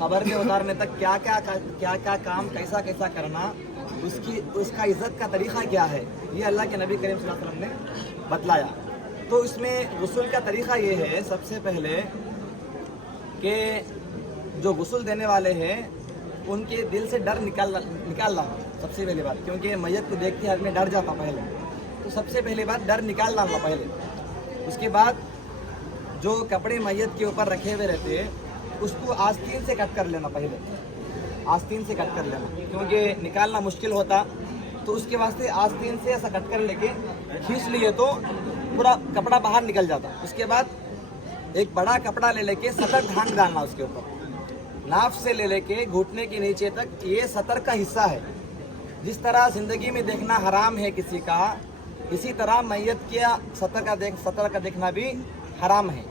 खबर में उतारने तक क्या क्या काम कैसा कैसा करना, उसका इज़्ज़त का तरीक़ा क्या है, ये अल्लाह के नबी करीम सल्लल्लाहु अलैहि वसल्लम ने बतलाया। तो इसमें गुस्ल का तरीक़ा ये है सबसे पहले कि जो गुस्ल देने वाले हैं उनके दिल से डर निकालना सबसे पहली बात, क्योंकि मैयत को देख के आदमी डर जाता पहले। तो सबसे पहली बात डर निकाल डालना पहले। उसके बाद जो कपड़े मैयत के ऊपर रखे हुए रहते हैं उसको आस्तीन से कट कर लेना, पहले आस्तीन से कट कर लेना, क्योंकि निकालना मुश्किल होता। तो उसके वास्ते आस्तीन से ऐसा कट कर लेके खींच लिए तो पूरा कपड़ा बाहर निकल जाता। उसके बाद एक बड़ा कपड़ा ले लेके सतर ढांक डालना उसके ऊपर, नाफ से ले लेके घुटने के नीचे तक, ये सतर का हिस्सा है। जिस तरह ज़िंदगी में देखना हराम है किसी का, इसी तरह मैयत के सतर का देखना भी हराम है।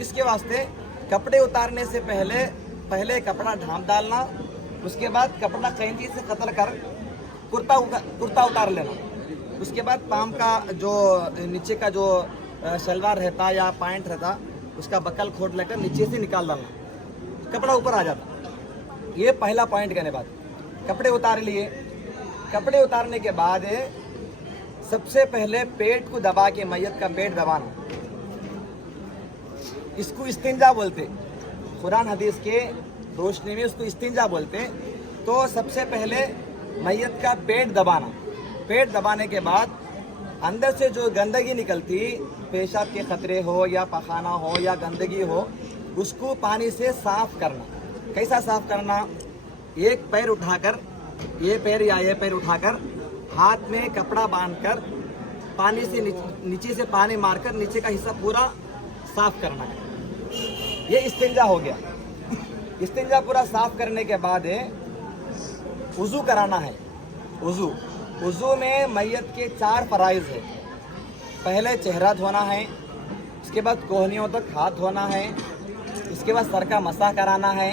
इसके वास्ते कपड़े उतारने से पहले कपड़ा ढांप डालना, उसके बाद कपड़ा कैंची से कतर कर कुर्ता उतार लेना। उसके बाद पाम का जो नीचे का जो शलवार रहता या पैंट रहता उसका बकल खोल लेकर नीचे से निकाल डालना, कपड़ा ऊपर आ जाता। ये पहला पॉइंट करने बाद कपड़े उतार लिए। कपड़े उतारने के बाद सबसे पहले पेट को दबा के, मैयत का पेट दबाना, इसको इस्तिंजा बोलते, कुरान हदीस के रोशनी में उसको इस्तिंजा बोलते। तो सबसे पहले मैयत का पेट दबाना, पेट दबाने के बाद अंदर से जो गंदगी निकलती, पेशाब के खतरे हो या पखाना हो या गंदगी हो, उसको पानी से साफ करना। कैसा साफ करना? एक पैर उठाकर, ये पैर उठाकर हाथ में कपड़ा बांधकर पानी से नीचे से पानी मारकर नीचे का हिस्सा पूरा साफ करना है। ये इस्तिंजा हो गया। इस्तिंजा पूरा साफ करने के बाद वज़ू कराना है। वज़ू में मैयत के 4 फ़राइज़ है। पहले चेहरा धोना है, उसके बाद कोहनियों तक हाथ धोना है, उसके बाद सर का मसा कराना है,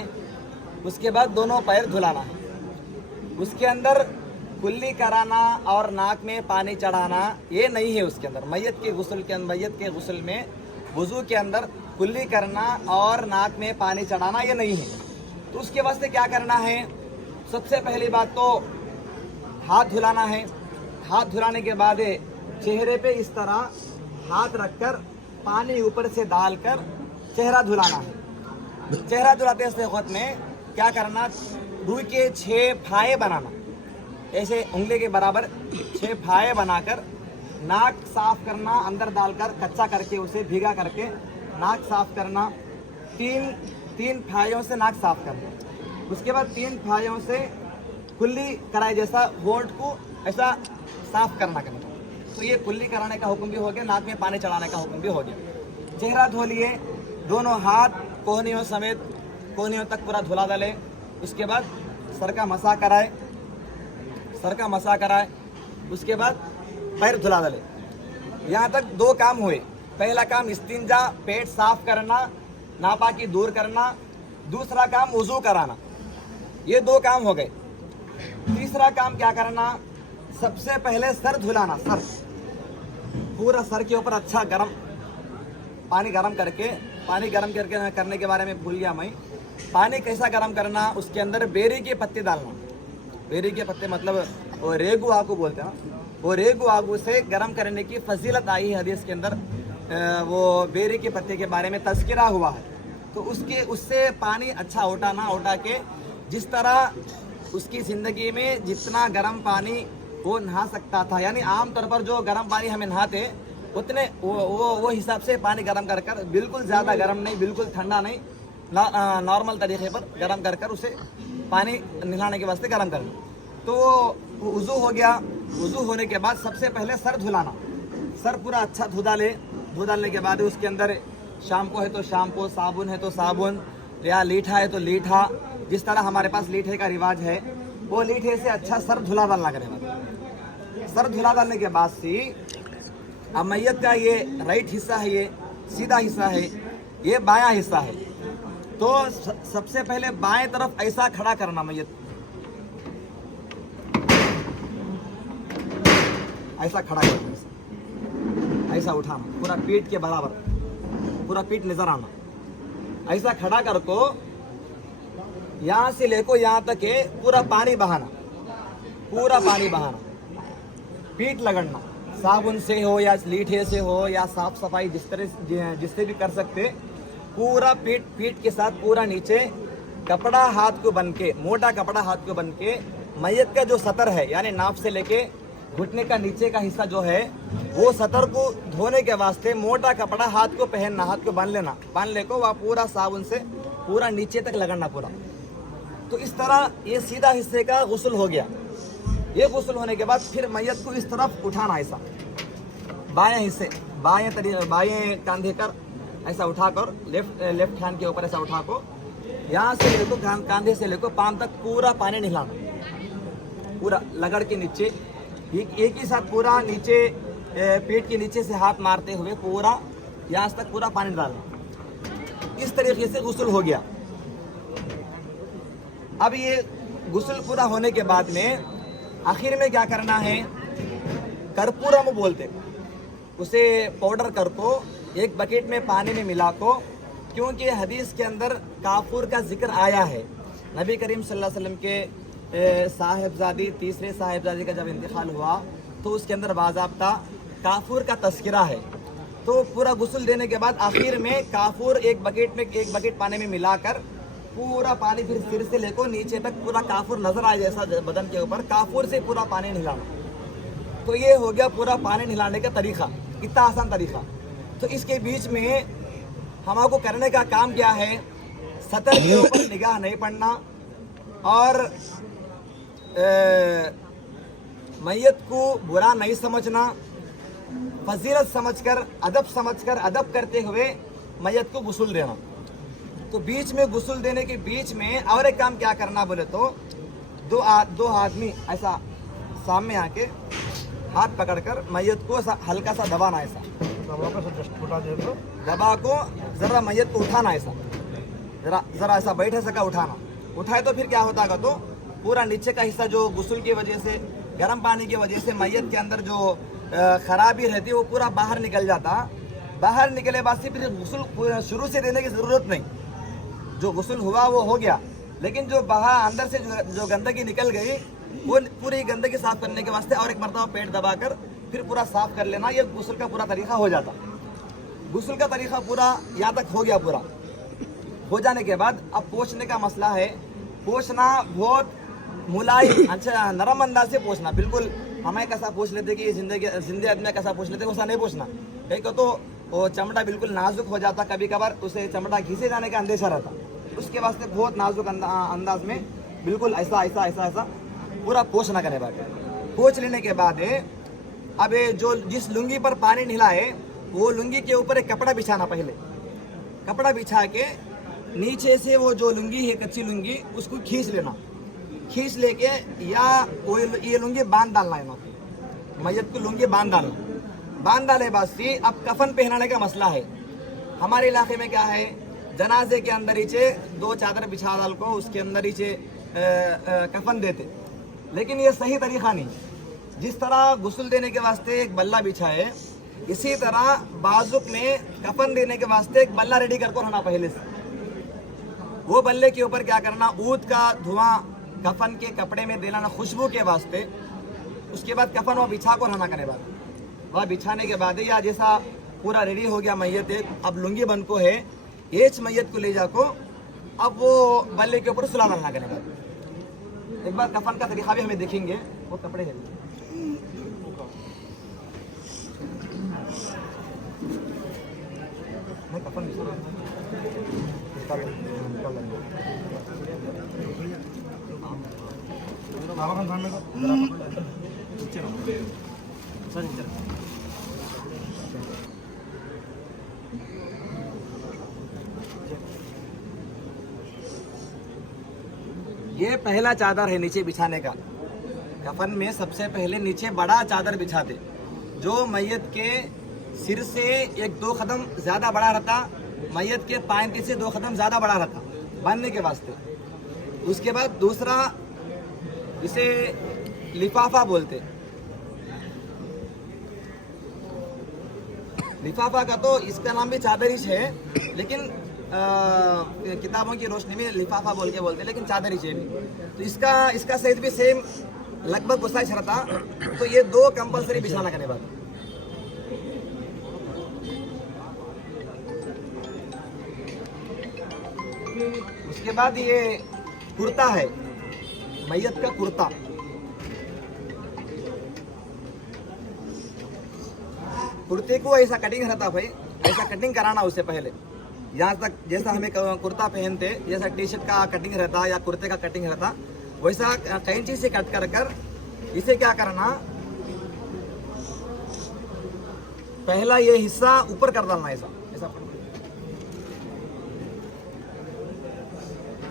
उसके बाद दोनों पैर धुलाना है। उसके अंदर कुल्ली कराना और नाक में पानी चढ़ाना ये नहीं है। उसके अंदर मैयत के गुस्ल में वज़ू के अंदर कुल्ली करना और नाक में पानी चढ़ाना ये नहीं है। तो उसके वास्ते क्या करना है? सबसे पहली बात तो हाथ धुलाना है। हाथ धुलाने के बाद चेहरे पे इस तरह हाथ रखकर पानी ऊपर से डालकर चेहरा धुलाना है। चेहरा धुलाते वक्त में क्या करना? रुई के 6 फाये बनाना, ऐसे उंगली के बराबर 6 फाये बनाकर नाक साफ करना, अंदर डालकर कच्चा करके उसे भीगा करके नाक साफ करना। 3 फायों से नाक साफ करना। उसके बाद 3 फायों से कुल्ली कराए जैसा होंठ को ऐसा साफ करना। तो ये कुल्ली कराने का हुक्म भी हो गया, नाक में पानी चढ़ाने का हुक्म भी हो गया। चेहरा धो लिए, दोनों हाथ कोहनियों समेत कोहनियों तक पूरा धुला डाले। उसके बाद सर का मसा कराए, उसके बाद पैर धुला डाले। यहाँ तक 2 काम हुए। पहला काम इस्तिंजा, पेट साफ करना, नापाकी दूर करना। दूसरा काम वज़ू कराना। ये 2 काम हो गए। तीसरा काम क्या करना? सबसे पहले सर धुलाना। सर पूरा सर के ऊपर अच्छा पानी गरम करके करने के बारे में भूल गया मैं। पानी कैसा गरम करना? उसके अंदर बेरी के पत्ते डालना। बेरी के पत्ते मतलब वो रेगू आगू बोलते हैं। वो रेगू आगू से गरम करने की फजीलत आई है हदीस के अंदर। वो बेरी के पत्ते के बारे में तज़किरा हुआ है। तो उससे पानी अच्छा उठा के जिस तरह उसकी ज़िंदगी में जितना गर्म पानी वो नहा सकता था, यानी आम तौर पर जो गर्म पानी हमें नहाते उतने वो हिसाब से पानी गर्म कर बिल्कुल ज़्यादा गर्म नहीं, बिल्कुल ठंडा नहीं, नॉर्मल तरीके पर गर्म कर उसे पानी नहाने के वास्ते गर्म कर लो। तो वज़ू हो गया। वज़ू होने के बाद सबसे पहले सर धुलाना। सर पूरा अच्छा धो डालने के बाद उसके अंदर शैम्पू है तो शैम्पू, साबुन है तो साबुन, या लीठा है तो लीठा, जिस तरह हमारे पास लीठे का रिवाज है वो लीठे से अच्छा सर धुला डालना करेगा। सर धुला डालने के बाद से अब मैयत का ये राइट हिस्सा है, ये सीधा हिस्सा है, ये बायां हिस्सा है। तो सबसे पहले बाएं तरफ ऐसा खड़ा करना, मैयत ऐसा खड़ा करना, ऐसा उठाना, पूरा पीठ के बराबर, पूरा पीठ नजर आना। ऐसा खड़ा कर को यहाँ से लेको यहाँ तक है पूरा पानी बहाना, पूरा पानी बहाना, पीठ लगड़ना, साबुन से हो या लीठे से हो या साफ सफाई जिससे भी कर सकते, पूरा पीठ के साथ पूरा नीचे कपड़ा हाथ को बन के, मोटा कपड़ा हाथ को बन के मैयत का जो सतर है यानी नाफ से लेके घुटने का नीचे का हिस्सा जो है वो सतर को धोने के वास्ते मोटा कपड़ा हाथ को पहनना, हाथ को बांध लेना, बांध ले को वह पूरा साबुन से पूरा नीचे तक लगना पूरा। तो इस तरह ये सीधा हिस्से का गुस्ल हो गया। ये गुस्ल होने के बाद फिर मैयत को इस तरफ उठाना, ऐसा बाएं हिस्से बाएं कंधे कर ऐसा उठाकर लेफ्ट हैंड के ऊपर ऐसा उठा को यहाँ से लेको कंधे से लेको पांव तक पूरा पानी निकलाना, पूरा लगड़ के नीचे एक ही साथ पूरा नीचे पेट के नीचे से हाथ मारते हुए पूरा यहाँ तक पूरा पानी डालना। इस तरीके से गुस्ल हो गया। अब ये गुस्ल पूरा होने के बाद में आखिर में क्या करना है, कर्पूरम बोलते, उसे पाउडर कर को एक बकेट में पानी में मिला को, क्योंकि हदीस के अंदर काफूर का जिक्र आया है। नबी करीम सल्लल्लाहु अलैहि वसल्लम के साहिबजादी, तीसरे साहिबजादी का जब इंतकाल हुआ तो उसके अंदर बाज़ाब्ता काफूर का तस्करा है। तो पूरा गुस्ल देने के बाद आखिर में काफूर एक बकेट पानी में मिलाकर पूरा पानी फिर सिर से लेकर नीचे तक पूरा काफूर नजर आए जैसा बदन के ऊपर काफूर से पूरा पानी नहलाना। तो ये हो गया पूरा पानी नहलाने का तरीका, इतना आसान तरीका। तो इसके बीच में हमको करने का काम क्या है, सतर के ऊपर निगाह नहीं पड़ना और मैयत को बुरा नहीं समझना, फजीलत समझकर अदब करते हुए मैयत को गुस्ल देना। तो बीच में गुस्ल देने के बीच में और एक काम क्या करना बोले तो दो आदमी ऐसा सामने आके हाथ पकड़कर मैयत को हल्का सा दबाना, ऐसा दबा को जरा मैयत को उठाना, ऐसा जरा ऐसा बैठे सका उठाना। उठाए तो फिर क्या होता है तो पूरा नीचे का हिस्सा जो गुस्ल की वजह से, गर्म पानी की वजह से मैयत के अंदर जो खराबी रहती है वो पूरा बाहर निकल जाता। बाहर निकले बाद से फिर गुस्ल शुरू से देने की ज़रूरत नहीं, जो गुस्ल हुआ वो हो गया, लेकिन जो बाहर अंदर से जो गंदगी निकल गई वो पूरी गंदगी साफ करने के वास्ते और एक मरतबा पेट दबाकर फिर पूरा साफ कर लेना। ये गुस्ल का पूरा तरीका हो जाता। गुस्ल का तरीका पूरा यहाँ तक हो गया। पूरा हो जाने के बाद अब पोंछने का मसला है। पोंछना बहुत मुलायम, अच्छा नरम अंदाज से पोंछना, बिल्कुल हमें कैसा पूछ लेते कि जिंदगी आदमी कैसा पूछ लेते वैसा नहीं पूछना। कहीं को तो वो चमड़ा बिल्कुल नाजुक हो जाता, कभी कभार उसे चमड़ा घिसे जाने का अंदेशा रहता। उसके वास्ते बहुत नाजुक अंदाज में बिल्कुल ऐसा पूरा पोंछना करने बाद पोंछ लेने के बाद अब जो जिस लुंगी पर पानी नहलाए वो लुंगी के ऊपर एक कपड़ा बिछाना। पहले कपड़ा बिछा के नीचे से वो जो लुंगी है कच्ची लुंगी उसको खींच लेना, खींच लेके या ये लुंगी बांध डालना है, मैयत को लुंगी बांध डाले बाद से अब कफन पहनाने का मसला है। हमारे इलाके में क्या है, जनाजे के अंदर नीचे दो चादर बिछा डाल को उसके अंदर नीचे कफन देते, लेकिन ये सही तरीका नहीं। जिस तरह गुस्ल देने के वास्ते एक बल्ला बिछाए, इसी तरह बाजुक में कफन देने के वास्ते एक बल्ला रेडी करके रखना पहले से। वो बल्ले के ऊपर क्या करना, ऊद का धुआं कफन के कपड़े में देना खुशबू के वास्ते। उसके बाद कफन वह बिछा को रहना करने बाद, वह बिछाने के बाद या जैसा पूरा रेडी हो गया मैयत, अब लुंगी बन को है एच मैयत को ले जाको अब वो बल्ले के ऊपर सुला डालना करने बाद। एक बार कफन का तरीका भी हमें देखेंगे। वो कपड़े है कफन ये पहला चादर है नीचे बिछाने का। कफन में सबसे पहले नीचे बड़ा चादर बिछाते, जो मैयत के सिर से एक दो कदम ज्यादा बड़ा रहता, मैयत के पायंती से दो कदम ज्यादा बड़ा रहता बांधने के वास्ते। उसके बाद दूसरा इसे लिफाफा बोलते। लिफाफा का तो इसका नाम भी चादर ही है, लेकिन किताबों की रोशनी में लिफाफा बोल के बोलते हैं, लेकिन चादर ही चाहिए। तो इसका सहित भी सेम लगभग गुस्सा रहता। तो ये 2 कंपलसरी बिछाना करने बाद। उसके बाद ये कुर्ता है, मैयत का कुर्ता। कुर्ते को ऐसा कटिंग रहता भाई, ऐसा कटिंग कराना उससे पहले, यहाँ तक जैसा हमें कुर्ता पहनते जैसा टी शर्ट का कटिंग रहता या कुर्ते का कटिंग रहता, वैसा कैंची से कट कर इसे क्या करना, पहला ये हिस्सा ऊपर कर डालना, ऐसा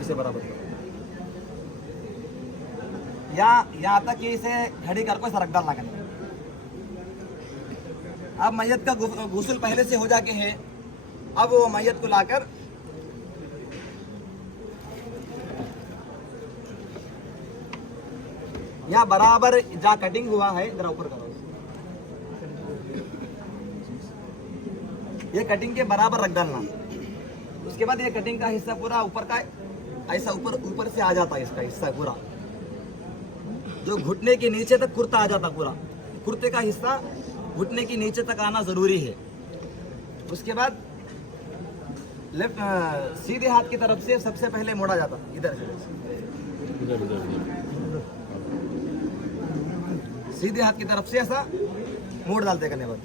इसे बराबर या यहाँ तक कि इसे खड़ी करके ऐसा रख डालना करना। अब मैयत का गुस्ल पहले से हो जाके है, अब वो मैयत को लाकर यहाँ बराबर जहाँ कटिंग हुआ है जरा ऊपर करो, ये कटिंग के बराबर रख डालना। उसके बाद ये कटिंग का हिस्सा पूरा ऊपर का ऐसा ऊपर से आ जाता है, इसका हिस्सा पूरा जो घुटने के नीचे तक कुर्ता आ जाता, पूरा कुर्ते का हिस्सा घुटने के नीचे तक आना जरूरी है। उसके बाद लेफ्ट सीधे हाथ की तरफ से सबसे पहले मोड़ा जाता, इधर से सीधे हाथ की तरफ से ऐसा मोड़ डालते करने बाद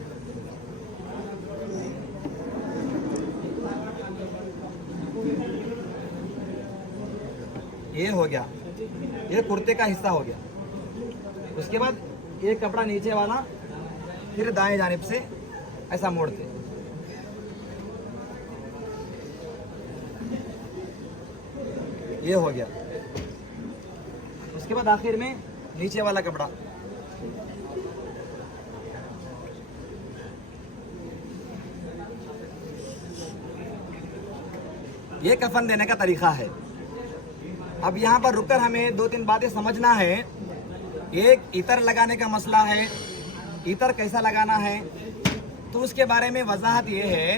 ये हो गया, ये कुर्ते का हिस्सा हो गया। उसके बाद ये कपड़ा नीचे वाला फिर दाएं जानिब से ऐसा मोड़ते, ये हो गया। उसके बाद आखिर में नीचे वाला कपड़ा, ये कफन देने का तरीका है। अब यहाँ पर रुककर हमें 2-3 बातें समझना है। एक इतर लगाने का मसला है, इतर कैसा लगाना है, तो उसके बारे में वजाहत ये है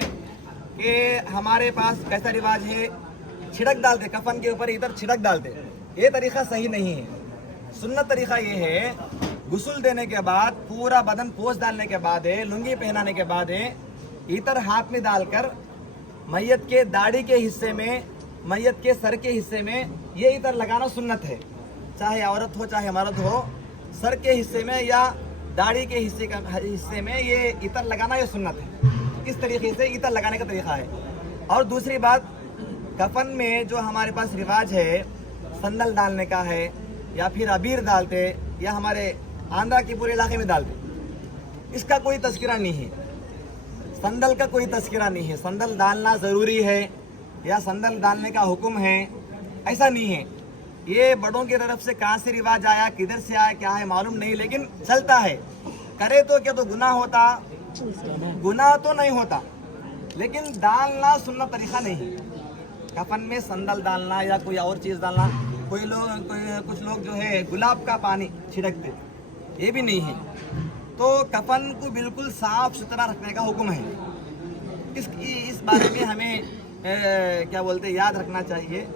कि हमारे पास कैसा रिवाज है, छिड़क डालते, कफन के ऊपर इतर छिड़क डालते, ये तरीका सही नहीं है। सुन्नत तरीका ये है, गुस्ल देने के बाद पूरा बदन पोंछ डालने के बाद है, लुंगी पहनाने के बाद है, इतर हाथ में डालकर मैयत के दाढ़ी के हिस्से में, मैयत के सर के हिस्से में ये इतर लगाना सुन्नत है। चाहे औरत हो चाहे मर्द हो, सर के हिस्से में या दाढ़ी के हिस्से में ये इतर लगाना ये सुन्नत है। इस तरीके से इतर लगाने का तरीका है। और दूसरी बात, कफन में जो हमारे पास रिवाज है संदल डालने का है, या फिर अबीर डालते, या हमारे आंध्रा के पूरे इलाके में डालते, इसका कोई तस्करा नहीं है, संदल का कोई तस्करा नहीं है। संदल डालना ज़रूरी है या संदल डालने का हुक्म है, ऐसा नहीं है। ये बड़ों की तरफ से कहाँ से रिवाज आया, किधर से आया, क्या है मालूम नहीं, लेकिन चलता है। करे तो क्या तो गुनाह होता, गुनाह तो नहीं होता, लेकिन डालना सुन्नत तरीका नहीं है। कफन में संदल डालना या कोई और चीज़ डालना, कुछ लोग जो है गुलाब का पानी छिड़कते, ये भी नहीं है। तो कफन को बिल्कुल साफ सुथरा रखने का हुक्म है। इस बारे में हमें क्या बोलते याद रखना चाहिए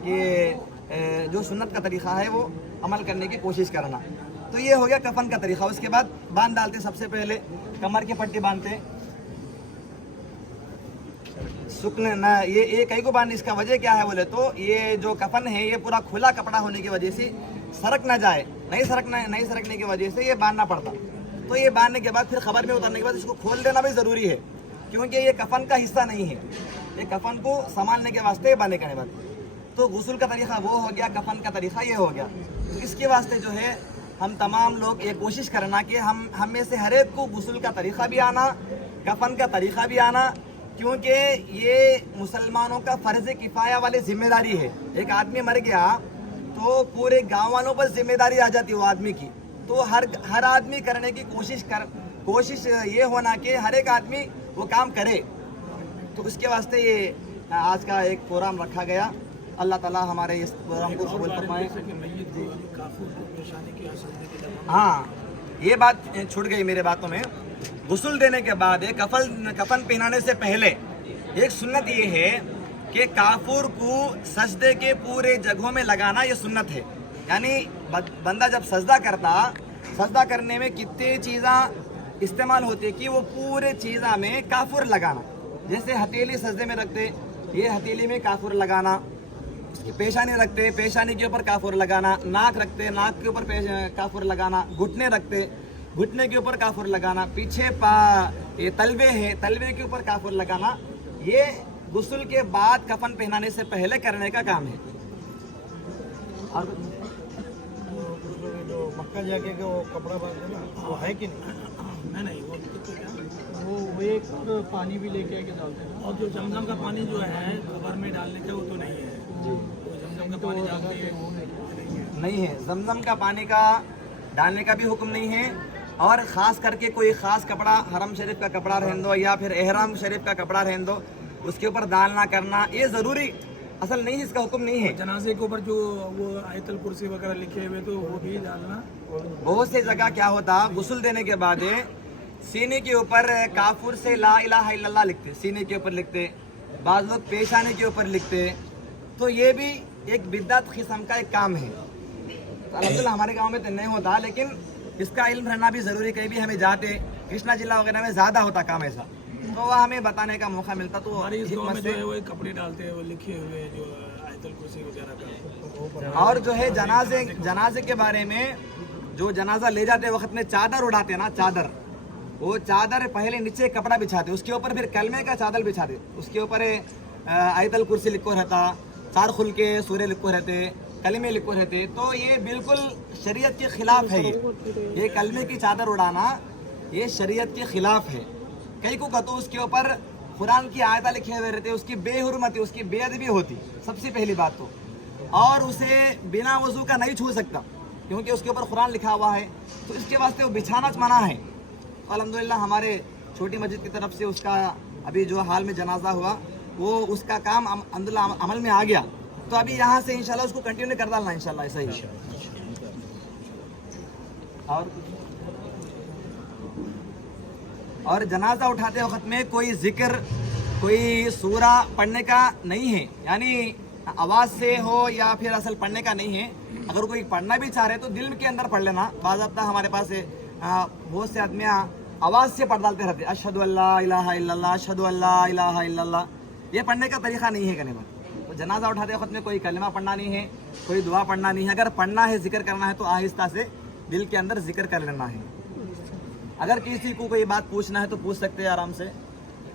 कि जो सुन्नत का तरीका है वो अमल करने की कोशिश करना। तो ये हो गया कफन का तरीका। उसके बाद बांध डालते, सबसे पहले कमर की पट्टी बांधते, सुखने ना, ये कई को बांधने, इसका वजह क्या है बोले तो ये जो कफन है ये पूरा खुला कपड़ा होने की वजह से सरक ना जाए, नहीं सरकने की वजह से ये बांधना पड़ता। तो ये बांधने के बाद फिर खबर में उतारने के बाद इसको खोल देना भी ज़रूरी है, क्योंकि ये कफन का हिस्सा नहीं है, ये कफन को संभालने के वास्ते बांधने के बाद। तो गुस्ल का तरीका वो हो गया, कफन का तरीका ये हो गया। तो इसके वास्ते जो है हम तमाम लोग ये कोशिश करना कि हम में से हर एक को गुस्ल का तरीका भी आना, कफन का तरीका भी आना, क्योंकि ये मुसलमानों का फ़र्ज़ किफ़ाया वाली जिम्मेदारी है। एक आदमी मर गया तो पूरे गांव वालों पर जिम्मेदारी आ जाती है वो आदमी की। तो हर आदमी करने की कोशिश ये होना कि हर एक आदमी वो काम करे। तो उसके वास्ते ये आज का एक प्रोग्राम रखा गया। अल्लाह ताला हमारे इस प्रोग्राम को कबूल फरमाए। हाँ, ये बात छूट गई मेरे बातों में। गुस्ल देने के बाद कफन पहनाने से पहले एक सुन्नत ये है کہ کافور کو سجدے کے پورے جگہوں میں لگانا یہ سنت ہے. یعنی بندہ جب سجدہ کرنے میں کتنی چیزاں استعمال ہوتی ہے کہ وہ پورے چیزاں میں کافور لگانا. جیسے ہتھیلی سجدے میں رکھتے, یہ ہتھیلی میں کافور لگانا, اس کی پیشانی رکھتے, پیشانی کے اوپر کافور لگانا, ناک رکھتے, ناک کے اوپر کافور لگانا, گھٹنے رکھتے, گھٹنے کے اوپر کافور لگانا, پیچھے یہ تلوے ہیں, تلوے کے اوپر کافور لگانا. یہ غسل کے بعد کفن پہنانے سے پہلے کرنے کا کام ہے. اور جو مکہ جا کے وہ کپڑا باندھتے نا وہ ہے کہ نہیں؟ وہ ایک پانی بھی لے کے ڈالتے ہیں. اور جو زمزم کا پانی جو ہے قبر میں ڈالنے کا وہ تو نہیں ہے. زمزم کا پانی نہیں ہے, زمزم کا پانی کا ڈالنے کا بھی حکم نہیں ہے. اور خاص کر کے کوئی خاص کپڑا, حرم شریف کا کپڑا رہن دو یا پھر احرام شریف کا کپڑا رہن دو, اس کے اوپر ڈالنا کرنا یہ ضروری اصل نہیں, اس کا حکم نہیں ہے. جنازے کے اوپر جو وہ آیت الکرسی وغیرہ لکھے ہوئے تو وہ بھی ڈالنا. بہت سی جگہ کیا ہوتا, غسل دینے کے بعد سینے کے اوپر کافور سے لا الہ الا اللہ لکھتے, سینے کے اوپر لکھتے, بعض لوگ پیشانے کے اوپر لکھتے. تو یہ بھی ایک بدعت قسم کا ایک کام ہے. الحمدللہ ہمارے گاؤں میں تو نہیں ہوتا, لیکن اس کا علم رہنا بھی ضروری. کہیں بھی ہمیں جاتے کرشنا ضلع وغیرہ میں زیادہ ہوتا کام ایسا, تو وہ ہمیں بتانے کا موقع ملتا. تو ہمارے اس گاؤں میں جو ہے وہ کپڑے ڈالتے ہیں وہ لکھے ہوئے جو آیت الکرسی وغیرہ کا. اور جو ہے جنازے کے بارے میں, جو جنازہ لے جاتے وقت میں چادر اڑاتے نا, چادر, وہ چادر پہلے نیچے کپڑا بچھاتے, اس کے اوپر پھر کلمے کا چادر بچھاتے, اس کے اوپر آیت الکرسی لکھو رہتا, 4 خل کے سورے لکھو رہتے, کلمے لکھو رہتے. تو یہ بالکل شریعت کے خلاف ہے. یہ کلمے کی چادر اڑانا یہ شریعت کے خلاف ہے. کئی کو کہتے اس کے اوپر قرآن کی آیتیں لکھے ہوئے رہتے, اس کی بے حرمتی, اس کی بے ادبی ہوتی سب سے پہلی بات تو. اور اسے بنا وضو کا نہیں چھو سکتا کیونکہ اس کے اوپر قرآن لکھا ہوا ہے, تو اس کے واسطے وہ بچھانا منع ہے. الحمدللہ ہمارے چھوٹی مسجد کی طرف سے اس کا ابھی جو حال میں جنازہ ہوا وہ اس کا کام الحمدللہ عمل میں آ گیا. تو ابھی یہاں سے انشاءاللہ اس کو کنٹینیو کر ڈالنا انشاءاللہ ایسا ہی. اور جنازہ اٹھاتے وقت میں کوئی ذکر, کوئی سورہ پڑھنے کا نہیں ہے. یعنی آواز سے ہو یا پھر اصل پڑھنے کا نہیں ہے. اگر کوئی پڑھنا بھی چاہ رہے تو دل کے اندر پڑھ لینا. باضابطہ ہمارے پاس بہت سے آدمیاں آواز سے پڑھ ڈالتے رہتے, اشہدو اللہ الہ الا اللہ, اشہدو اللہ الہ الا اللہ. یہ پڑھنے کا طریقہ نہیں ہے کلمہ. جنازہ اٹھاتے وقت میں کوئی کلمہ پڑھنا نہیں ہے, کوئی دعا پڑھنا نہیں ہے. اگر پڑھنا ہے, ذکر کرنا ہے تو آہستہ سے دل کے اندر ذکر کر لینا ہے. اگر کسی کو کوئی بات پوچھنا ہے تو پوچھ سکتے ہیں آرام سے,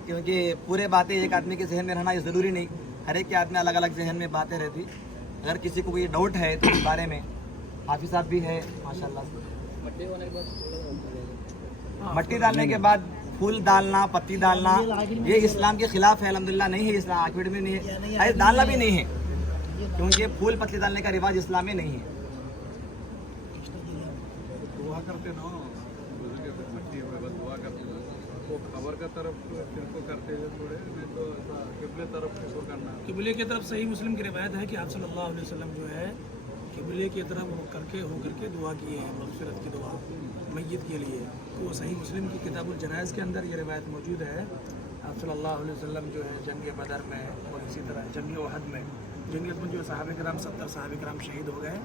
کیونکہ پورے باتیں ایک آدمی کے ذہن میں رہنا یہ ضروری نہیں. ہر ایک کے آدمی الگ الگ ذہن میں باتیں رہتی. اگر کسی کو کوئی ڈاؤٹ ہے تو اس بارے میں حافظ صاحب بھی ہے ماشاءاللہ. مٹی ڈالنے کے بعد پھول ڈالنا, پتی ڈالنا یہ اسلام کے خلاف ہے. الحمدللہ نہیں ہے, اسلام آکڑ میں نہیں ہے, ڈالنا بھی نہیں ہے, کیونکہ پھول پتی ڈالنے کا رواج اسلام میں نہیں ہے. دعا کرتے نا مٹی دعا کرتے وہ خبر کا طرف پھر کو کرتے ہیں تھوڑے, نہیں تو قبلے طرف کو کرنا. قبلے کی طرف صحیح مسلم کی روایت ہے کہ آپ صلی اللہ علیہ وسلم جو ہے قبلے کی طرف ہو کر کے دعا کیے ہیں, مغفرت کی دعا میت کے لیے. تو صحیح مسلم کی کتاب الجنائز کے اندر یہ روایت موجود ہے. آپ صلی اللہ علیہ وسلم جو ہے جنگ بدر میں اور اسی طرح جنگ احد میں, جنگ احد میں جو صحابہ کرام 70 صحابہ کرام شہید ہو گئے,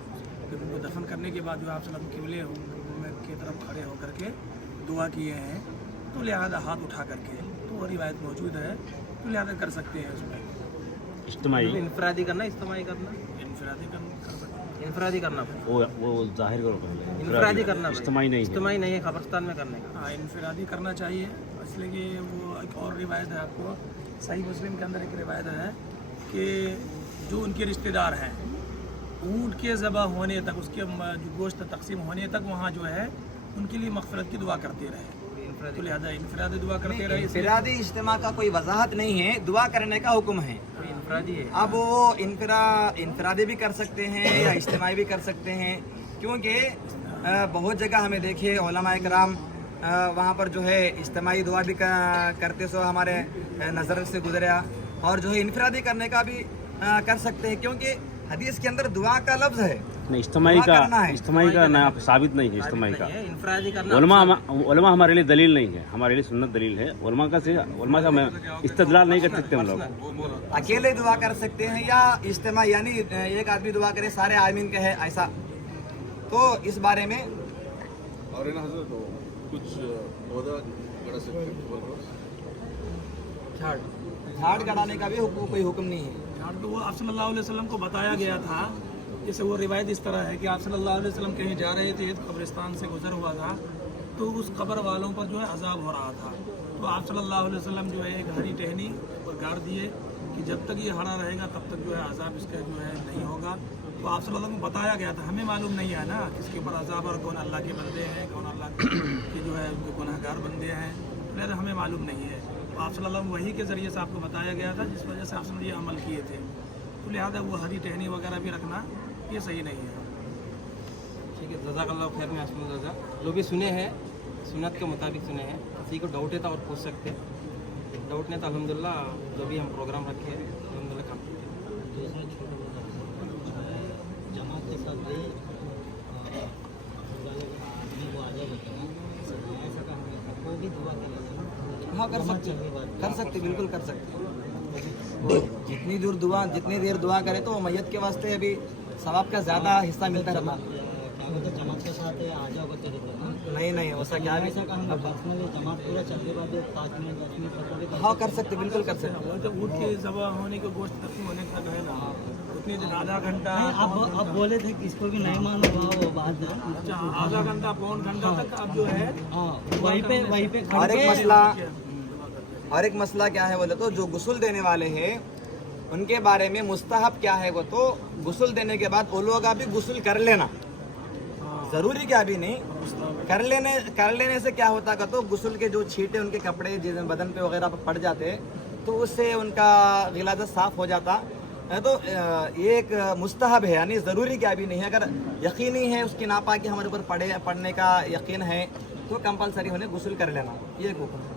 پھر ان کو دفن کرنے کے بعد جو آپ صلی اللہ علیہ وسلم قبلے کی طرف کھڑے ہو کر کے دعا کیے ہیں. تو لہٰذا ہاتھ اٹھا کر کے, تو وہ روایت موجود ہے, تو لہٰذا کر سکتے ہیں. اس میں اجتماعی انفرادی کرنا, اجتماعی کرنا, انفرادی کرنا, وہ ظاہر کرو پہلے. انفرادی کرنا, اجتماعی نہیں ہے. اجتماعی نہیں ہے قبرستان میں کرنے کا. ہاں انفرادی کرنا چاہیے. اس لیے کہ وہ ایک اور روایت ہے, آپ کو صحیح مسلم کے اندر ایک روایت ہے کہ جو ان کے رشتہ دار ہیں اونٹ کے ذبح ہونے تک, اس کے جو گوشت تقسیم ہونے تک وہاں جو ہے ان کے لیے مغفرت کی دعا کرتے رہے. تو لہٰذا انفرادی دعا کرتے رہے. انفرادی اجتماع کا کوئی وضاحت نہیں ہے, دعا کرنے کا حکم ہے. انفرادی ہے. اب وہ انفرادی بھی کر سکتے ہیں یا اجتماعی بھی کر سکتے ہیں, کیونکہ بہت جگہ ہمیں دیکھے علماء کرام وہاں پر جو ہے اجتماعی دعا بھی کرتے سو ہمارے نظر سے گزریا, اور جو ہے انفرادی کرنے کا بھی کر سکتے ہیں. کیونکہ हदीस के अंदर दुआ का लफ्ज है, नहीं इज्तिमाई दुआ करना है। का ना साबित नहीं है इज्तिमाई का। इंफरादी करना उलमा हमारे लिए दलील नहीं है, हमारे लिए सुन्नत दलील है। उलमा से हम इस्तदलाल नहीं कर सकते हम लोग। अकेले दुआ कर सकते हैं या इज्तिमा यानी एक आदमी दुआ करे सारे आमीन कहे ऐसा, तो इस बारे में और इन हजरत कुछ पौधा गड़ा सकते हैं टेबल पर? झाड़ गड़ाने का भी कोई हुक्म नहीं है। झाड़ तो वो आप सल्लल्लाहु अलैहि वसल्लम को बताया गया था। जैसे वो रिवायत इस तरह है कि आप सल्लल्लाहु अलैहि वसल्लम कहीं जा रहे थे, कब्रिस्तान से गुजर हुआ था, तो उस कब्र वालों पर जो है अजाब हो रहा था। तो आप सल्लल्लाहु अलैहि वसल्लम जो है एक हरी टहनी और गाड़ दिए कि जब तक ये हरा रहेगा तब तक जो है अजाब इसका जो है नहीं होगा। तो आप सल्लल्लाहु अलैहि वसल्लम को बताया गया था, हमें मालूम नहीं है ना किसके ऊपर अजाब और कौन अल्लाह के बंदे हैं, कौन अल्लाह के जो है गुनहगार बंदे हैं, लिहाजा हमें मालूम नहीं है। तो आप सल्लल्लाहु अलैहि वसल्लम वही के ज़रिए से आपको बताया गया था, जिस वजह से आप ये अमल किए थे। तो लिहाजा वो हरी टहनी वगैरह भी रखना ये सही नहीं है। ठीक है, जज़ाकल्लाह खैर में आसमान रजा। जो भी सुने हैं सुन्नत के मुताबिक सुने हैं, किसी को डाउट है तो और पूछ सकते हैं, डाउट नहीं तो अल्हम्दुलिल्लाह जो भी हम प्रोग्राम रखे हैं अल्हम्दुलिल्लाह काम जमात के साथ भी कोई भी दुआ के लिए हाँ कर सकते बिल्कुल कर सकते। जितनी देर दुआ करे तो मैयत के वास्ते अभी सवाब का ज़्यादा हिस्सा मिलता रहता। क्या बोलते जमात के साथ आ जाओगे तेरे को? नहीं वैसा क्या भी ऐसा कहा पर्सनली जमात पूरा चलने के बाद 5 मिनट 10 मिनट 15 मिनट हाँ कर सकते, बिल्कुल कर सकते। वो तो ऊँट के ज़बा होने के गोश्त तक होने का जो है ना उतनी देर आधा घंटा, आप बोले थे किसको भी नहीं मान हुआ वो बात है। अच्छा, आधा घंटा पौन घंटा तक आप जो है हाँ वहीं पे और खड़े एक मसला क्या है बोले तो जो गुस्ल देने वाले हैं उनके बारे में मुस्तहब क्या है वो तो गुस्ल देने के बाद वो लोग अभी गुस्ल कर लेना, जरूरी क्या अभी नहीं कर लेने से क्या होता का तो गुस्ल के जो छींटे उनके कपड़े जिस बदन पे वगैरह पे पड़ जाते तो उससे उनका गिलादत साफ हो जाता है। तो ये एक मुस्तहब है, यानी ज़रूरी क्या भी नहीं है। अगर यकीनी है उसकी नापा कि हमारे ऊपर पड़ने का यकीन है तो कंपलसरी होने गुस्ल कर लेना, ये एक हुक्म है।